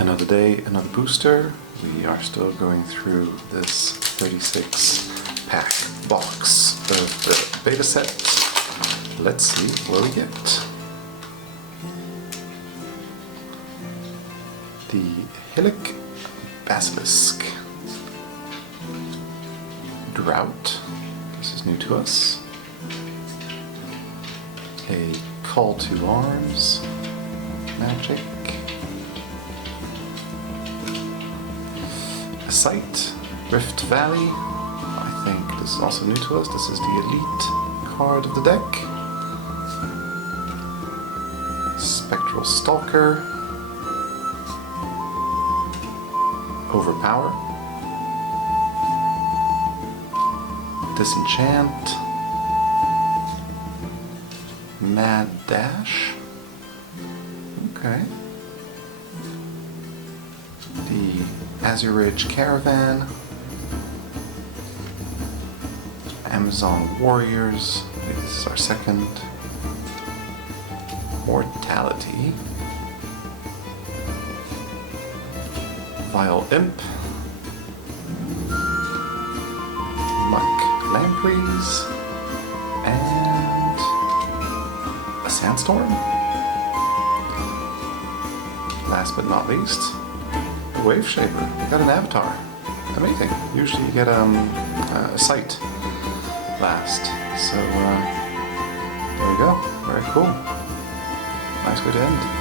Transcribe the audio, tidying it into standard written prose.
Another day, another booster. We are still going through this 36 pack box of the beta set. Let's see what we get. The Hillick Basilisk. Drought. This is new to us. A Call to Arms. Magic. A Sight. Rift Valley. I think this is also new to us. This is the elite card of the deck. Spectral Stalker. Overpower. Disenchant. Mad Dash. Okay. The Azure Ridge Caravan. Amazon Warriors. I think this is our second. Mortality. Vile Imp. Muck Lampreys. And a Sandstorm. Last but not least, a Wave Shaper. You got an avatar. Amazing. Usually you get a Sight last. So there we go. Very cool. Nice way to end.